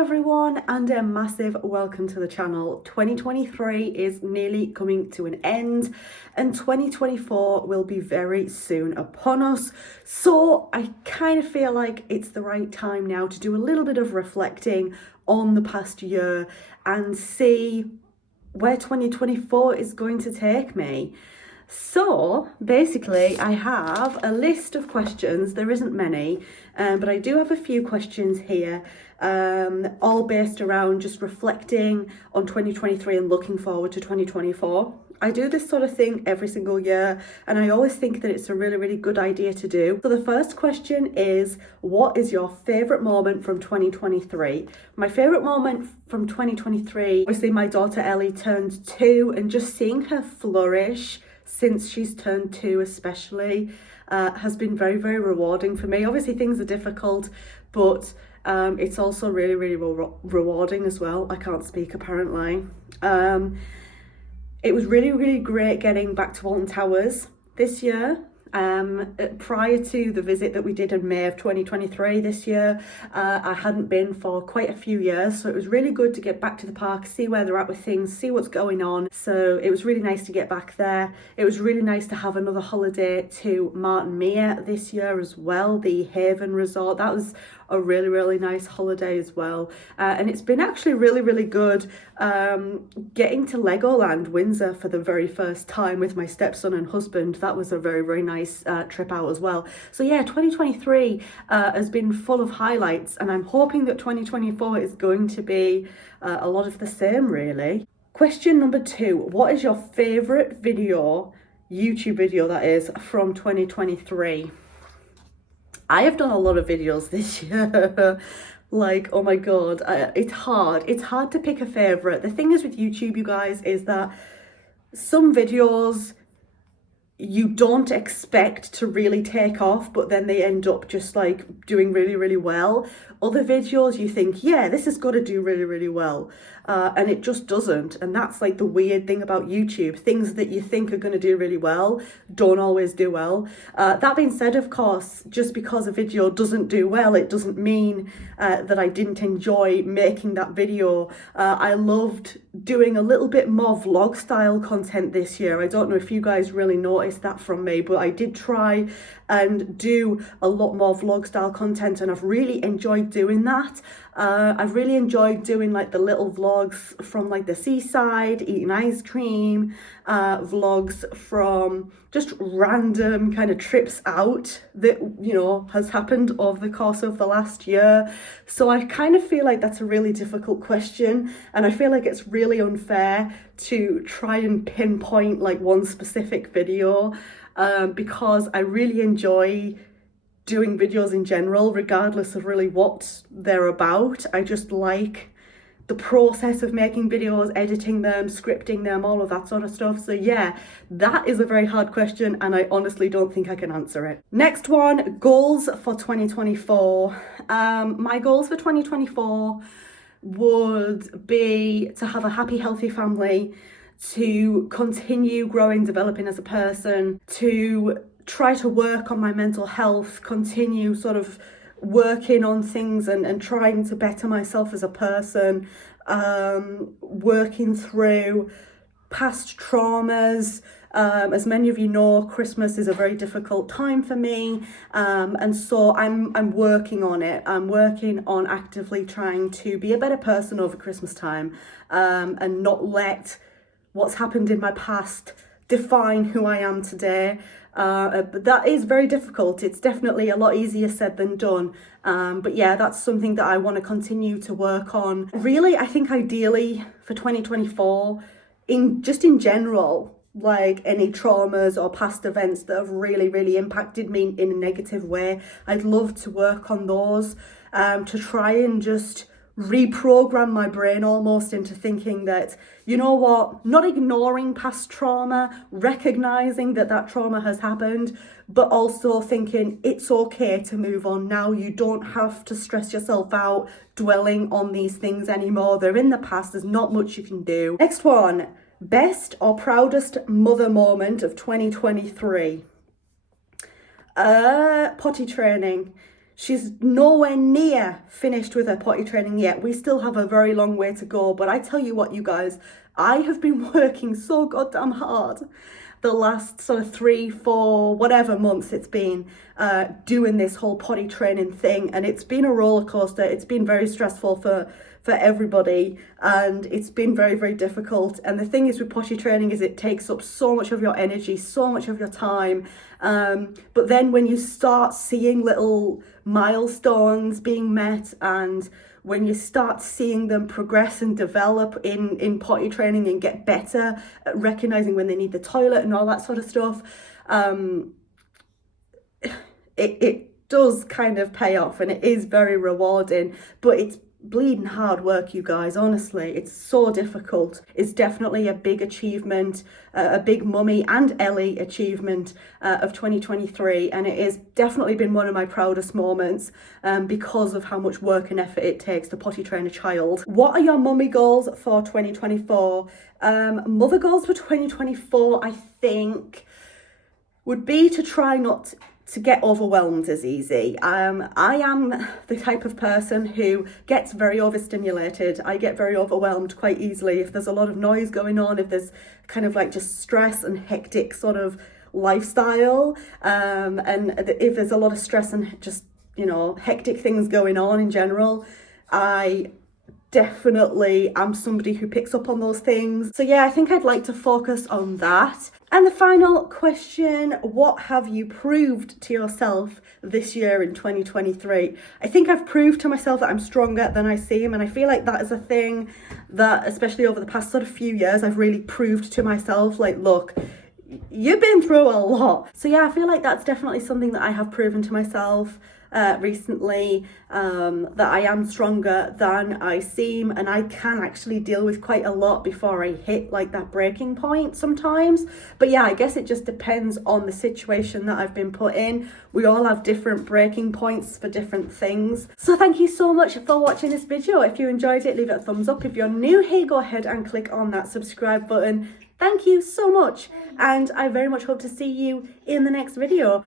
everyone, and a massive welcome to the channel. 2023 is nearly coming to an end and 2024 will be very soon upon us. So I kind of feel like it's the right time now to do a little bit of reflecting on the past year and see where 2024 is going to take me. So basically I have a list of questions. There isn't many, but I do have a few questions here, all based around just reflecting on 2023 and looking forward to 2024. I do this sort of thing every single year, and I always think that it's a really, really good idea to do. So the first question is, what is your favourite moment from 2023? My favourite moment from 2023, obviously my daughter Ellie turned 2, and just seeing her flourish since she's turned 2 especially, has been very, very rewarding for me. Obviously things are difficult, but it's also really, really rewarding as well. I can't speak apparently. It was really, really great getting back to Alton Towers this year. Prior to the visit that we did in May of 2023 this year, I hadn't been for quite a few years, so it was really good to get back to the park, see where they're at with things, see what's going on. So it was really nice to get back there. It was really nice to have another holiday to Martin Mere this year as well, the Haven Resort. That was a really, really nice holiday as well, and it's been actually really, really good getting to Legoland Windsor for the very first time with my stepson and husband. That was a very, very nice trip out as well. So yeah, 2023 has been full of highlights, and I'm hoping that 2024 is going to be a lot of the same really. Question number 2, what is your favorite video, YouTube video that is, from 2023? I have done a lot of videos this year. Like, oh my god, it's hard to pick a favorite. The thing is with YouTube, you guys, is that some videos you don't expect to really take off, but then they end up just like doing really, really well. Other videos you think, yeah, this has got to do really, really well, and it just doesn't. And that's like the weird thing about YouTube. Things that you think are going to do really well don't always do well. That being said, of course, just because a video doesn't do well, it doesn't mean that I didn't enjoy making that video. I loved doing a little bit more vlog style content this year. I don't know if you guys really noticed that from me, but I did try and do a lot more vlog style content, and I've really enjoyed doing that. I've really enjoyed doing like the little vlogs from like the seaside, eating ice cream, vlogs from just random kind of trips out that, you know, has happened over the course of the last year. So I kind of feel like that's a really difficult question, and I feel like it's really unfair to try and pinpoint like one specific video, because I really enjoy doing videos in general, regardless of really what they're about. I just like the process of making videos, editing them, scripting them, all of that sort of stuff. So yeah, that is a very hard question, and I honestly don't think I can answer it. Next one, goals for 2024. My goals for 2024 would be to have a happy, healthy family, to continue growing, developing as a person, to try to work on my mental health, continue sort of working on things and trying to better myself as a person, working through past traumas. As many of you know, Christmas is a very difficult time for me, and so I'm working on it. I'm working on actively trying to be a better person over Christmas time, and not let what's happened in my past define who I am today. But that is very difficult. It's definitely a lot easier said than done. But yeah, that's something that I want to continue to work on. Really, I think ideally for 2024, in general, like any traumas or past events that have really, really impacted me in a negative way, I'd love to work on those, to try and just reprogram my brain almost into thinking that, you know what, not ignoring past trauma, recognizing that that trauma has happened, but also thinking it's okay to move on now. You don't have to stress yourself out dwelling on these things anymore. They're in the past. There's not much you can do. Next one, best or proudest mother moment of 2023. Potty training. She's nowhere near finished with her potty training yet. We still have a very long way to go. But I tell you what, you guys, I have been working so goddamn hard the last sort of 3, 4, whatever months it's been, doing this whole potty training thing. And it's been a roller coaster. It's been very stressful for everybody, and it's been very, very difficult. And the thing is with potty training is it takes up so much of your energy, so much of your time. But then when you start seeing little milestones being met, and when you start seeing them progress and develop in potty training and get better at recognizing when they need the toilet and all that sort of stuff, it does kind of pay off, and it is very rewarding. But it's bleeding hard work, you guys. Honestly, it's so difficult. It's definitely a big achievement, a big mummy and Ellie achievement of 2023, and it has definitely been one of my proudest moments because of how much work and effort it takes to potty train a child. What are your mummy goals for 2024? Mother goals for 2024, I think, would be to try not to get overwhelmed as easy. I am the type of person who gets very overstimulated. I get very overwhelmed quite easily if there's a lot of noise going on, if there's kind of like just stress and hectic sort of lifestyle, and if there's a lot of stress and just, you know, hectic things going on in general. I definitely am somebody who picks up on those things. So yeah, I think I'd like to focus on that. And the final question, what have you proved to yourself this year in 2023? I think I've proved to myself that I'm stronger than I seem, and I feel like that is a thing that, especially over the past sort of few years, I've really proved to myself, like, look, you've been through a lot. So yeah, I feel like that's definitely something that I have proven to myself recently, that I am stronger than I seem, and I can actually deal with quite a lot before I hit like that breaking point sometimes. But yeah, I guess it just depends on the situation that I've been put in. We all have different breaking points for different things. So thank you so much for watching this video. If you enjoyed it, leave it a thumbs up. If you're new here, go ahead and click on that subscribe button. Thank you so much, and I very much hope to see you in the next video.